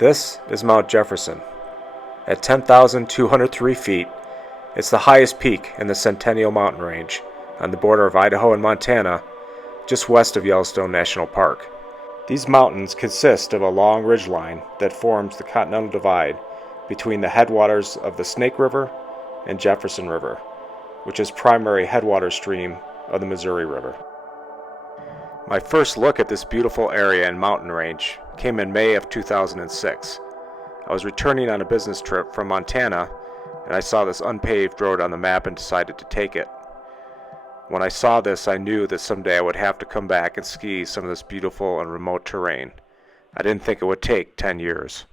This is Mount Jefferson. At 10,203 feet, it's the highest peak in the Centennial Mountain Range on the border of Idaho and Montana, just west of Yellowstone National Park. These mountains consist of a long ridgeline that forms the Continental Divide between the headwaters of the Snake River and Jefferson River, which is primary headwater stream of the Missouri River. My first look at this beautiful area and mountain range came in May of 2006. I was returning on a business trip from Montana, and I saw this unpaved road on the map and decided to take it. When I saw this, I knew that someday I would have to come back and ski some of this beautiful and remote terrain. I didn't think it would take 10 years.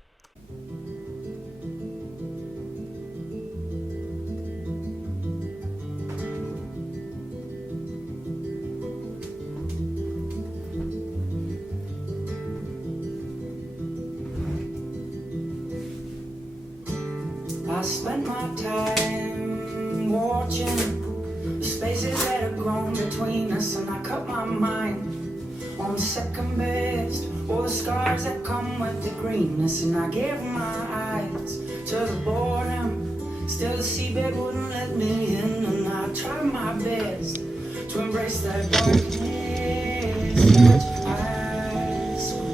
I spent my time watching the spaces that have grown between us, and I cut my mind on second best, all the scars that come with the greenness, and I gave my eyes to the boredom, still the seabed wouldn't let me in, and I tried my best to embrace that darkness in which I swim.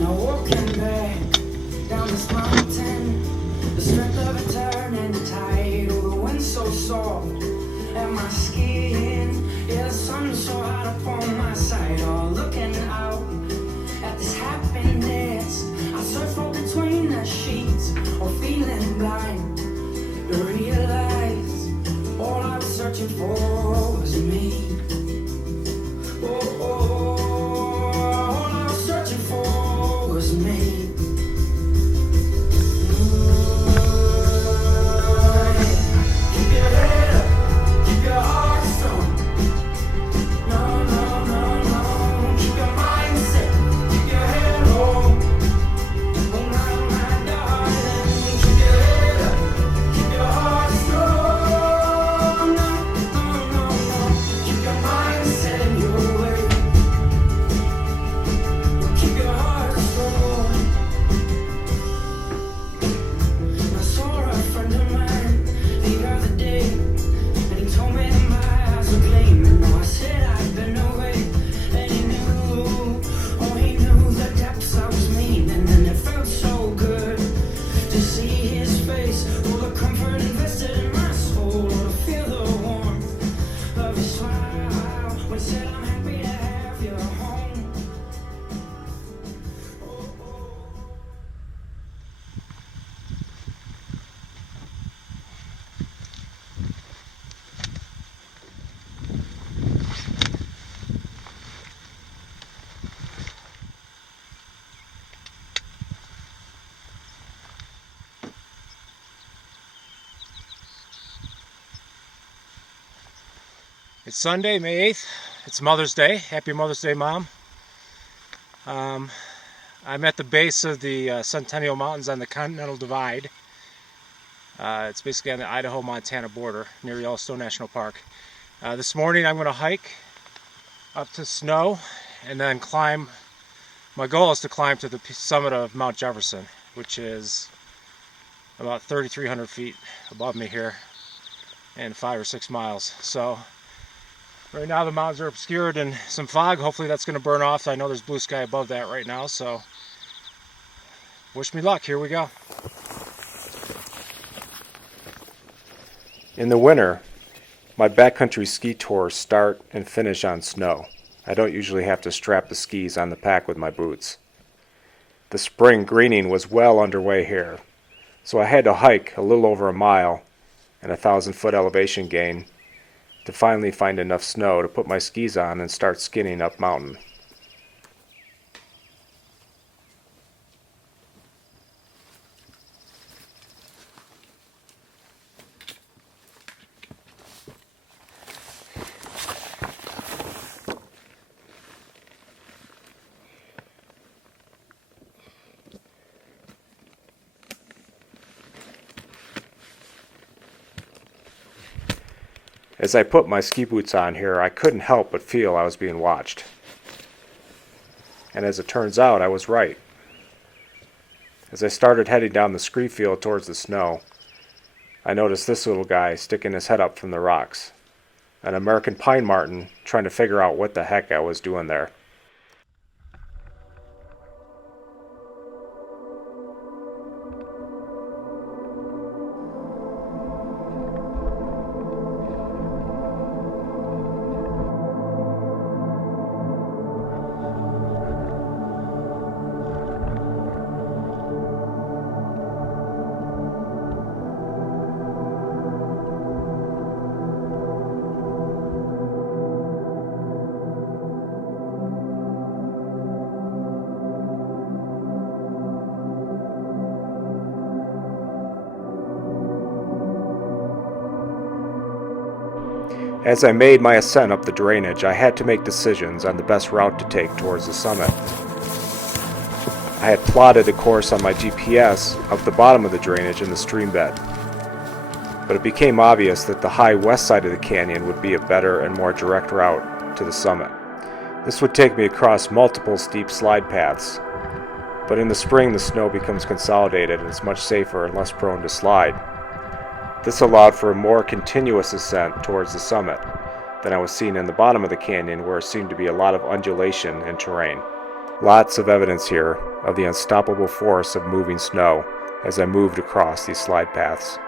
Now walking back down this mountain, the strength of a turning tide, oh the wind so soft at my skin, yeah the sun so hot upon my side, oh looking out at this happiness, I surf all between the sheets, or feeling blind to realize all I was searching for was me. Oh, all I was searching for was me. Keep your head up, keep your heart strong. No, no, no, no. Keep your mindset, keep your head low. Oh my darling, keep your head up, keep your heart strong. No, no, no, no. Keep your mindset in your way. Keep your heart strong. I saw a friend of mine the other day, and he told me that my eyes were gleaming. I said I'd been away, and he knew, oh he knew the depths I was meaning, and it felt so good to see his face, all the comfort invested in my soul, to feel the warmth of his smile when he said I'm happy to have you home. It's Sunday, May 8th. It's Mother's Day. Happy Mother's Day, Mom. I'm at the base of the Centennial Mountains on the Continental Divide. It's basically on the Idaho-Montana border near Yellowstone National Park. This morning I'm going to hike up to Snow and then climb. My goal is to climb to the summit of Mount Jefferson, which is about 3,300 feet above me here and 5 or 6 miles. So right now the mountains are obscured in some fog. Hopefully that's going to burn off. I know there's blue sky above that right now, so wish me luck. Here we go. In the winter, my backcountry ski tours start and finish on snow. I don't usually have to strap the skis on the pack with my boots. The spring greening was well underway here, so I had to hike a little over a mile and 1,000-foot elevation gain to finally find enough snow to put my skis on and start skinning up mountain. As I put my ski boots on here, I couldn't help but feel I was being watched. and as it turns out, I was right. As I started heading down the scree field towards the snow, I noticed this little guy sticking his head up from the rocks. An American pine marten trying to figure out what the heck I was doing there. As I made my ascent up the drainage, I had to make decisions on the best route to take towards the summit. I had plotted a course on my GPS up the bottom of the drainage in the stream bed, but it became obvious that the high west side of the canyon would be a better and more direct route to the summit. This would take me across multiple steep slide paths, but in the spring the snow becomes consolidated and is much safer and less prone to slide. This allowed for a more continuous ascent towards the summit than I was seeing in the bottom of the canyon, where it seemed to be a lot of undulation and terrain. Lots of evidence here of the unstoppable force of moving snow as I moved across these slide paths.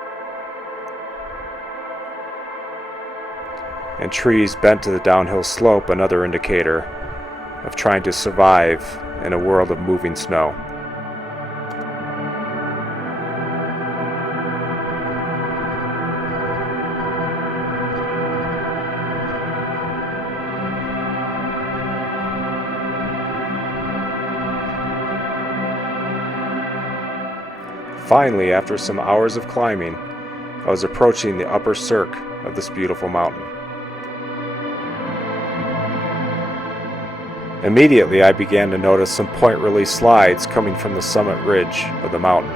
And trees bent to the downhill slope, another indicator of trying to survive in a world of moving snow. Finally, after some hours of climbing, I was approaching the upper cirque of this beautiful mountain. Immediately, I began to notice some point-release slides coming from the summit ridge of the mountain.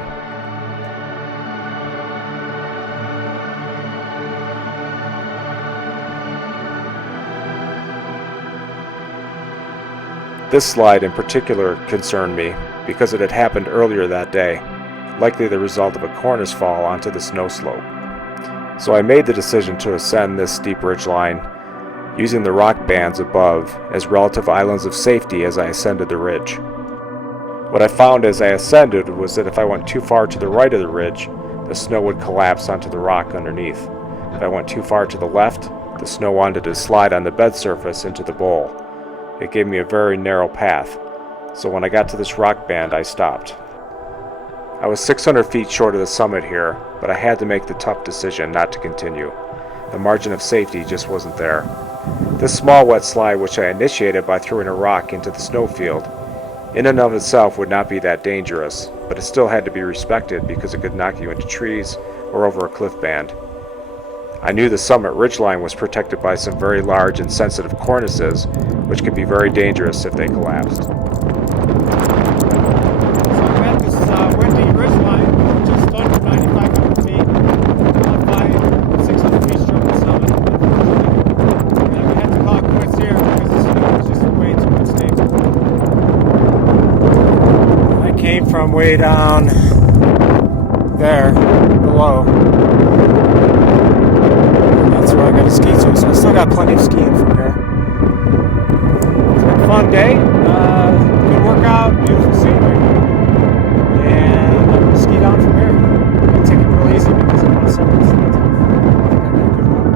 This slide in particular concerned me because it had happened earlier that day, likely the result of a cornice fall onto the snow slope. So I made the decision to ascend this steep ridgeline, using the rock bands above as relative islands of safety as I ascended the ridge. What I found as I ascended was that if I went too far to the right of the ridge, the snow would collapse onto the rock underneath. If I went too far to the left, the snow wanted to slide on the bed surface into the bowl. It gave me a very narrow path, so when I got to this rock band, I stopped. I was 600 feet short of the summit here, but I had to make the tough decision not to continue. The margin of safety just wasn't there. This small wet slide, which I initiated by throwing a rock into the snowfield, in and of itself would not be that dangerous, but it still had to be respected because it could knock you into trees or over a cliff band. I knew the summit ridgeline was protected by some very large and sensitive cornices, which could be very dangerous if they collapsed. From way down there below. That's where I got to ski to, so I still got plenty of skiing from here. It's been a fun day, good workout, beautiful scenery, and I'm going to ski down from here. I'm going to take it real easy because I want to set this thing tough. I think I got a good run.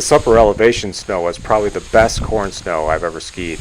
This upper elevation snow is probably the best corn snow I've ever skied.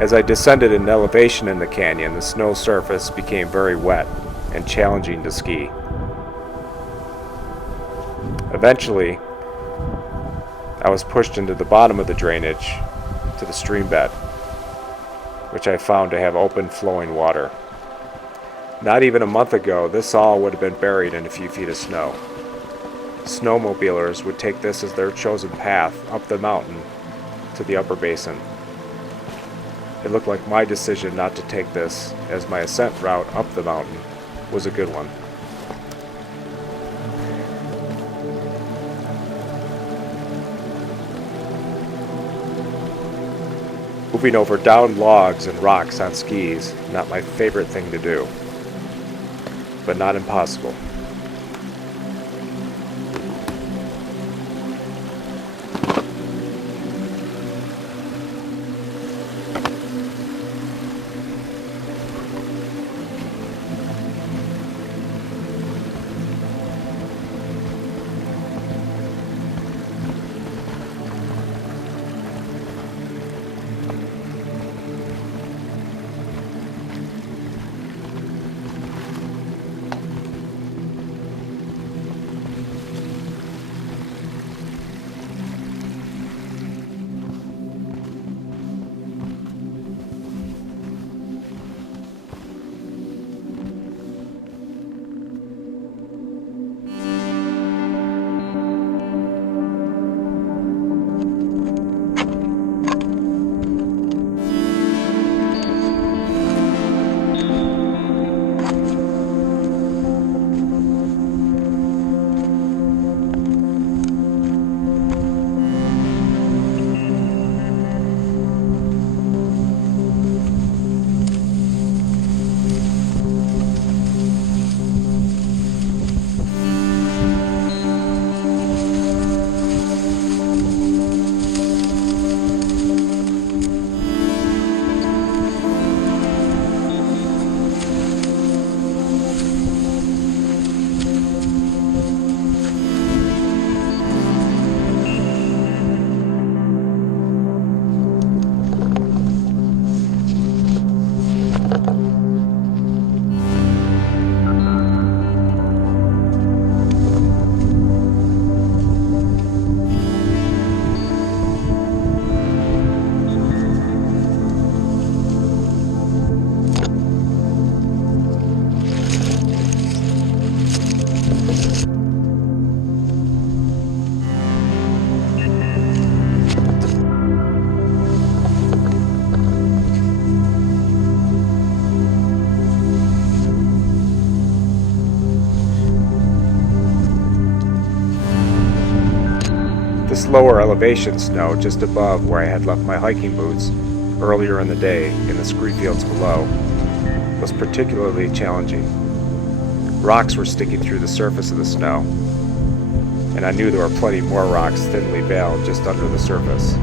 As I descended in elevation in the canyon, the snow surface became very wet and challenging to ski. Eventually, I was pushed into the bottom of the drainage to the stream bed, which I found to have open flowing water. Not even a month ago, this all would have been buried in a few feet of snow. Snowmobilers would take this as their chosen path up the mountain to the upper basin. It looked like my decision not to take this as my ascent route up the mountain was a good one. Moving over down logs and rocks on skis, not my favorite thing to do, but not impossible. This lower elevation snow just above where I had left my hiking boots earlier in the day in the scree fields below was particularly challenging. Rocks were sticking through the surface of the snow, and I knew there were plenty more rocks thinly veiled just under the surface.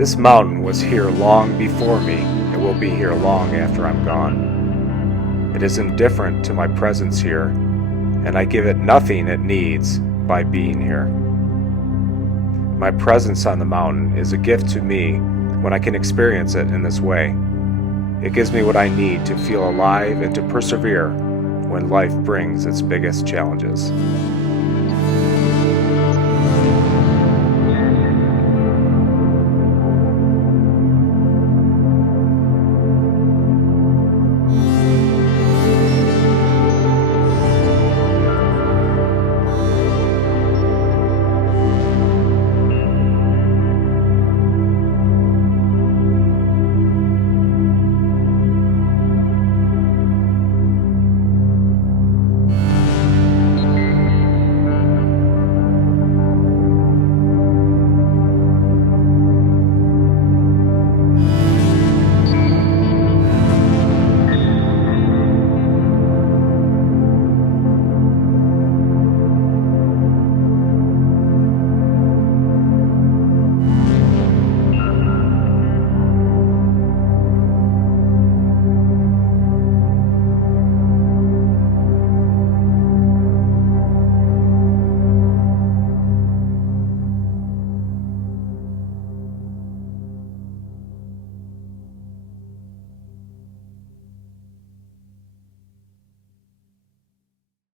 This mountain was here long before me and will be here long after I'm gone. It is indifferent to my presence here, and I give it nothing it needs by being here. My presence on the mountain is a gift to me when I can experience it in this way. It gives me what I need to feel alive and to persevere when life brings its biggest challenges.